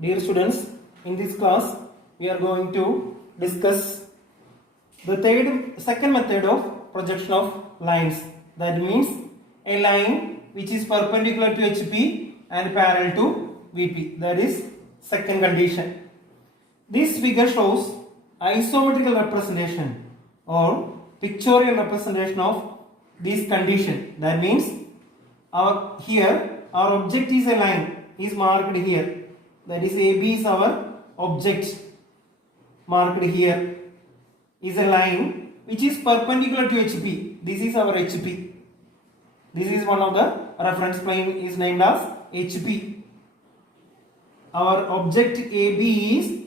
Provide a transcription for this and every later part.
Dear students, in this class we are going to discuss the second method of projection of lines. That means a line which is perpendicular to HP and parallel to VP. That is second condition. This figure shows isometrical representation or pictorial representation of this condition. That means our object is a line is marked here. That is AB is our object marked here is a line which is perpendicular to HP. This is our HP. This is one of the reference plane is named as HP. Our object AB is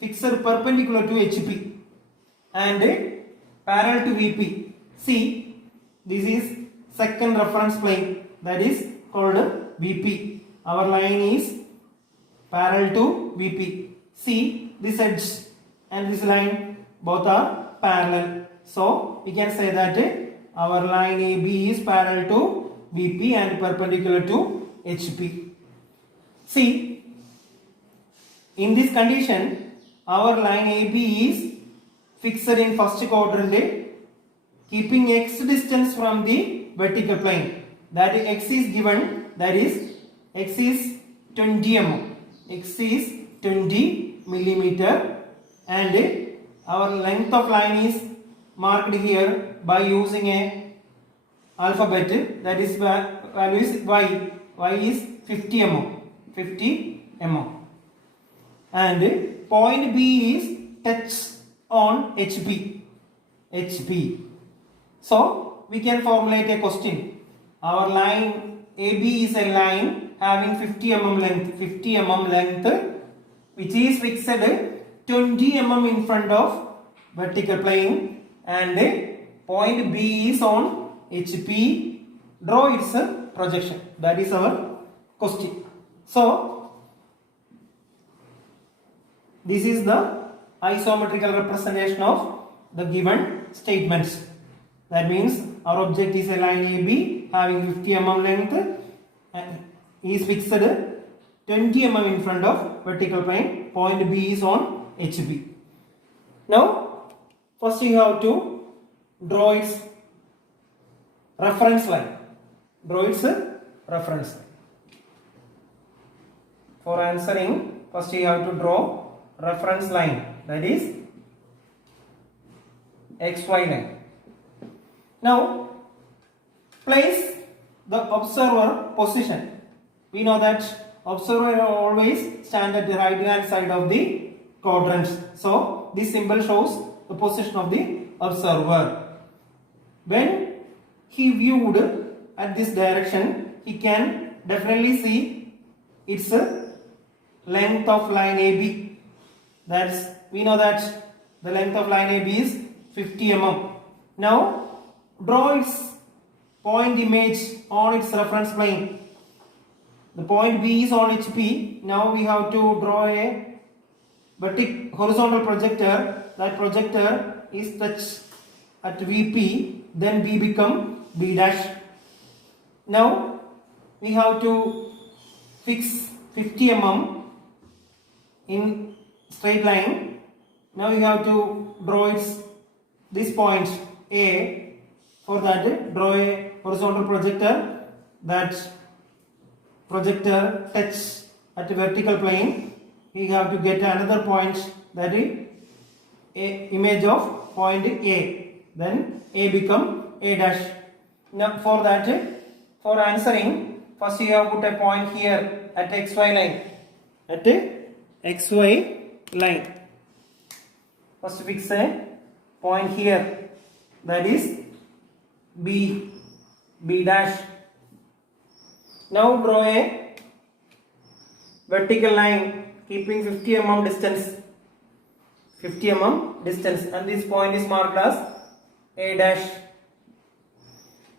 fixed perpendicular to HP and parallel to VP. See, this is second reference plane, that is called VP. Our line is parallel to VP. See, this edge and this line both are parallel. So we can say that our line AB is parallel to VP and perpendicular to HP. See, in this condition, our line AB is fixed in first quadrant, keeping x distance from the vertical plane. That x is given, that is x is 20 mm. X is 20 millimeter and our length of line is marked here by using a alphabet, that is value is y. Y is 50 mm. 50 mm. And point B is touch on HP. HP. So we can formulate a question. Our line AB is a line having 50 mm length, which is fixed 20 mm in front of vertical plane, and point B is on HP. Draw its projection. That is our question. So this is the isometrical representation of the given statements. That means our object is a line AB having 50 mm length and is fixed 20 mm in front of vertical plane. Point B is on HB. Now, first you have to draw its reference line. Draw its reference line. For answering, first you have to draw reference line, that is XY line. Now, place the observer position. We know that observer always stand at the right hand side of the quadrants. So, this symbol shows the position of the observer. When he viewed at this direction, he can definitely see its length of line AB. That's, we know that the length of line AB is 50 mm. Now, draw its point image on its reference plane. The point B is on HP. Now we have to draw a horizontal projector. That projector is touched at VP. Then B become B dash. Now we have to fix 50 mm in straight line. Now we have to draw this point A. For that, draw a horizontal projector. That projector touch at the vertical plane. We have to get another point, that is a image of point A. Then A become A dash. Now for that, for answering, first you have put a point here at XY line. At XY line. First fix a point here. That is B dash. Now draw a vertical line keeping 50 mm distance. 50 mm distance, and this point is marked as A dash.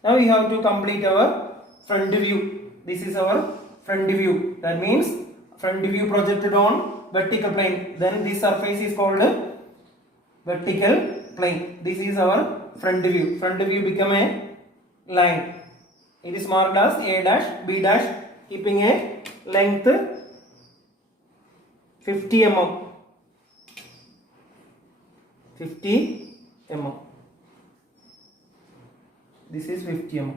Now we have to complete our front view. This is our front view. That means front view projected on vertical plane. Then this surface is called vertical plane. This is our front view. Front view become a line. It is marked as A dash, B dash, keeping a length 50 mm. 50 mm. This is 50 mm.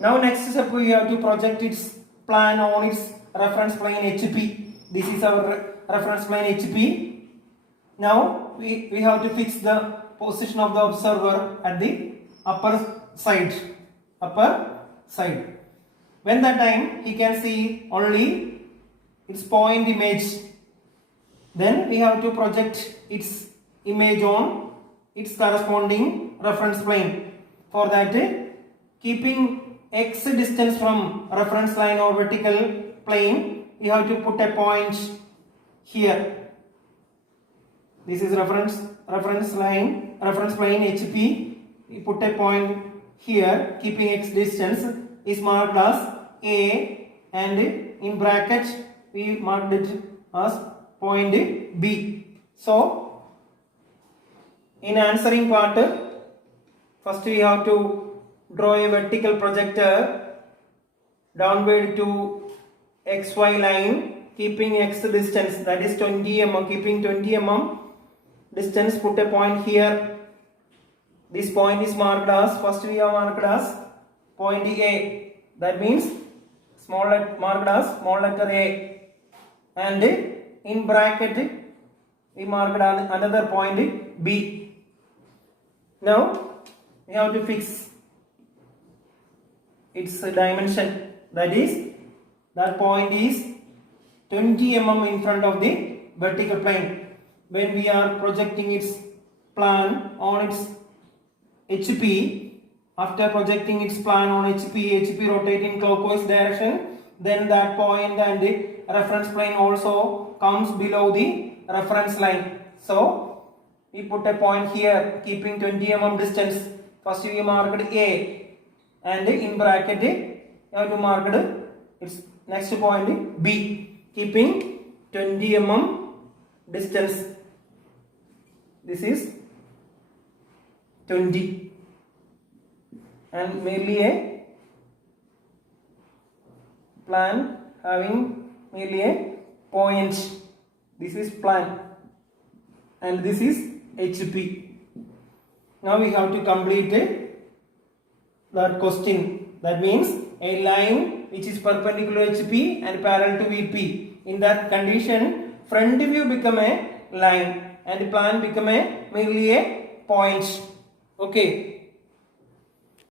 Now next step we have to project its plan on its reference plane HP. This is our reference plane HP. Now we have to fix the position of the observer at the upper side. When that time he can see only its point image, then we have to project its image on its corresponding reference plane. For that, keeping x distance from reference line or vertical plane, we have to put a point here. This is reference plane HP. We put a point here, keeping x distance is marked as A, and in bracket we marked it as point B. So in answering part, first we have to draw a vertical projector downward to XY line, keeping x distance, that is 20 mm, keeping 20 mm distance, put a point here. This point is marked as, first we have marked as point A, that means marked as small letter A, and in bracket we marked another point B. Now we have to fix its dimension, that is, that point is 20 mm in front of the vertical plane. When we are projecting its plan on its HP, after projecting its plan on HP rotating clockwise direction, then that point and the reference plane also comes below the reference line. So we put a point here, keeping 20 mm distance. First we marked A, and in bracket you have to mark its next point B, keeping 20 mm distance. This is 20, and merely a plan having merely a point. This is plan, and this is HP. Now we have to complete that question. That means a line which is perpendicular to HP and parallel to VP. In that condition, front view become a line and plan become merely a point. Okay.